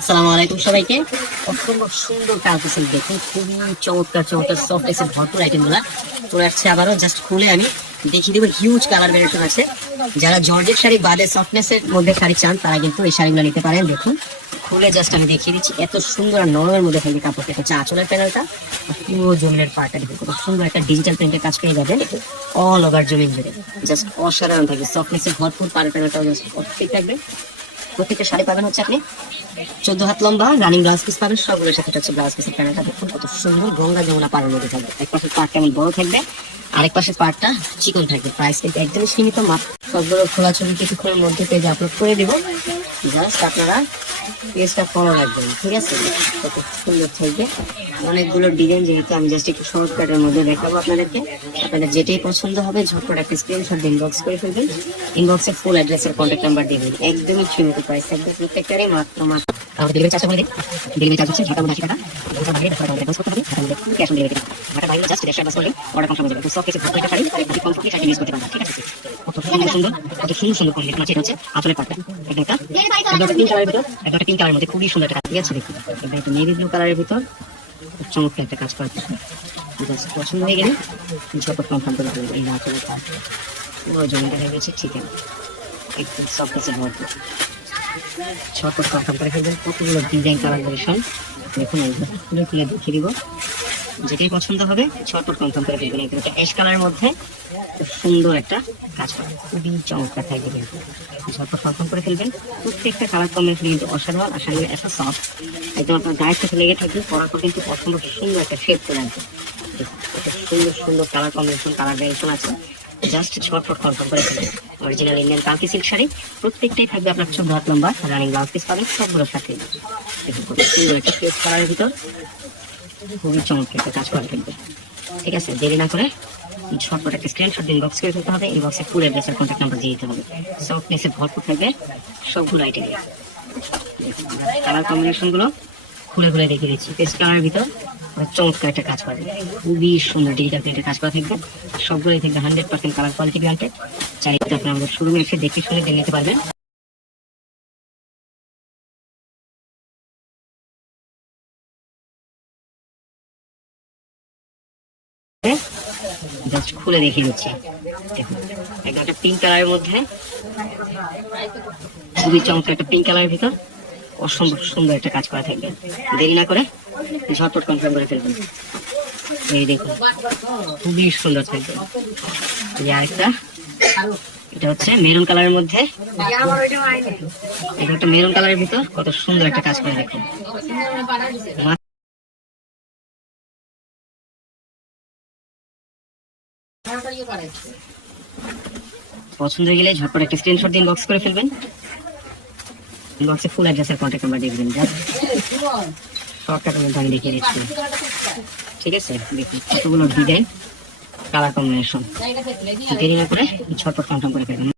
আসসালামু আলাইকুম সবাইকে। অসম্ভব সুন্দর কালকেসের দেখুন, খুবই চমৎকার চমৎকার সফট এসে ভরপুর আইটেম গুলা চলে আসছে। আবারও জাস্ট খুলে আমি দেখিয়ে দেবো। হিউজ কালার ভ্যারিয়েশন আছে। যারা জর্জেট শাড়ি বাদে সফটনেস এর মধ্যে শাড়ি চান তারা কিন্তু এই শাড়িগুলো নিতে পারেন। দেখুন খুলে জাস্ট আমি দেখিয়ে দিচ্ছি, এত সুন্দর আর নরমের মধ্যে থাকবে কাপড়। এটা হচ্ছে আঁচলের প্যানেলটা, পুরো জমিনের পার্টটা দেখুন কত সুন্দর একটা ডিজিটাল প্রিন্টের কাজ পেয়ে যাবেন অল ওভার জমিন জুড়ে। জাস্ট অসাধারণ থাকবে, সফটনেস এর ভরপুর পাড়ের প্যানেলটাও জাস্ট ঠিক থাকবে। প্রত্যেকটা শাড়ি পাবেন হচ্ছে আপনি 14 হাত লম্বা রানিং ব্লাউজ পিস পাবেন। সবগুলোর সাথে হচ্ছে ব্লাউজ পিসের প্যানেলটা দেখুন কত সুন্দর গঙ্গা যমুনা পাড়ের মধ্যে থাকবে। এক পাশের পার্ট কেমন বড় থাকবে, আরেক পাশের পার্টটা চিকন থাকবে। প্রাইস কিন্তু একদমই সীমিত, মাত্র সবগুলো খোলা ছবি কিছুক্ষণের মধ্যে পেজে আপলোড করে দিব। জাস্ট আপনারা পেজটা ফলো রাখবেন, ঠিক আছে? কত সুন্দর থাকবে, অনেকগুলো ডিজাইন। যেহেতু আমি জাস্ট একটু শর্টকাটের মধ্যে দেখাবো আপনাদেরকে, আপনাদের যেটাই পছন্দ হবে ঝটপট একটা স্ক্রিনশট ইনবক্স করে ফেলবেন। ইনবক্সে ফুল অ্যাড্রেসের কন্ট্যাক্ট নাম্বার দিয়ে দেবেন। একদমই সীমিত প্রাইস থাকবে প্রত্যেকটারই, মাত্র আমাদের ডেলিভারি চার্জ বলে দিন। ডেলিভারি চার্জ হচ্ছে ঢাকার মধ্যে 80 টাকা, ঢাকার বাইরে 10 টাকা অ্যাডভান্স করতে হবে, ঢাকার মধ্যে ক্যাশ অন ডেলিভারি। ঢাকার বাইরে জাস্ট 150 অ্যাডভান্স করলে অর্ডার কনফার্ম হয়ে যাবে। সব কিছু ভর্তি শাড়ি আপনি কনফার্মলি শাড়ি ইউজ করতে পারবেন, ঠিক আছে? কত সুন্দর সুন্দর কত সুন্দর সুন্দর কম্বিনেশন আছে। এটা হচ্ছে আঁচলের পাটটা, একদম পিঙ্ক কালারের ভিতর, একদম পিঙ্ক কালারের মধ্যে খুবই সুন্দর একটা কাজ আছে। দেখুন এটা একটু নেভি ব্লু কালারের ভিতর চমৎকার একটা কাজ করা। জাস্ট পছন্দ হয়ে গেলে ঝটপট কনফার্ম করে দেবেন। এই আঁচলের পাট পুরো জমিটা হয়ে গেছে, ঠিক আছে? একদম সব কিছু ভরপুর, ঝটপট কনফার্ম করে ফেলবেন। কতগুলো ডিজাইন কালার ভেরিয়েশন দেখুন, একদম খুলে খুলে দেখিয়ে দিব। যেটাই পছন্দ হবে ঝটপট কনফার্ম করে ফেলবেন। একদম একটা অ্যাশ কালারের মধ্যে খুব সুন্দর একটা কাজ করা, খুবই চমৎকার থাকবে। কিন্তু ঝটপট কনফার্ম করে ফেলবেন। প্রত্যেকটা কালার কম্বিনেশন কিন্তু অসাধারণ, আর শাড়ির এত সফট, একদম আপনার গায়ের সাথে লেগে থাকবে। পরার পর কিন্তু অসম্ভব সুন্দর একটা শেপ করে আসবে। সুন্দর সুন্দর কালার কম্বিনেশন, কালার ভ্যারিয়েশন আছে। জাস্ট ঝটপট কনফার্ম করে ফেলবেন। অরিজিনাল ইন্ডিয়ান কালকি সিল্ক শাড়ি, প্রত্যেকটাই থাকবে আপনার 14 হাত লম্বা রানিং ব্লাউজ পিস পাবেন সবগুলোর সাথে। দেখুন কত সুন্দর একটা ফেস কালারের ভিতর খুবই চমৎকার একটা কাজ করা থাকবে, ঠিক আছে? দেরি না করে ঝটপট একটা স্ক্রিনশট ইনবক্স করে ফেলতে হবে। ইনবক্সে ফুল অ্যাড্রেসের কন্ট্যাক্ট নাম্বার দিয়ে দিতে হবে। সফটনেসে ভরপুর থাকবে সবগুলো আইটেম। কালার কম্বিনেশন গুলো খুলে খুলে দেখিয়ে দিচ্ছি। পেস্ট কালারের ভিতর চমৎকার একটা কাজ করা, খুবই সুন্দর ডিজিটাল প্রিন্টের কাজ করা থাকবে। সবগুলোই থাকবে 100% কালার কোয়ালিটি গ্রান্টেড। চাইলে আপনি আমাদের শোরুমে এসে দেখে শুনে দেখে নিতে পারবেন। জাস্ট খুলে দেখিয়ে দিচ্ছি, দেখুন একদম একটা পিঙ্ক কালারের মধ্যে খুবই চমৎকার একটা পিঙ্ক কালারের ভিতর অসম্ভব সুন্দর একটা কাজ করা থাকবে। দেরি না করে ঝটপট কনফার্ম করে ফেলবেন। এই দেখুন খুবই সুন্দর থাকবে। আরেকটা, এটা হচ্ছে মেরুন কালারের মধ্যে, এটা একটা মেরুন কালারের ভিতর কত সুন্দর একটা কাজ করে দেখুন। পছন্দ হয়ে গেলে ঝটপট একটা স্ক্রিনশট দিয়ে ইনবক্স করে ফেলবেন। ইনবক্সে ফুল অ্যাড্রেসের কন্ট্যাক্ট নাম্বার দিয়ে দেবেন। শর্টকাটের মধ্যে আমি দেখিয়ে দিচ্ছি, ঠিক আছে? দেখুন কতগুলো ডিজাইন, কালার কম্বিনেশন। দেরি না করে ঝটপট কনফার্ম করে ফেলবেন।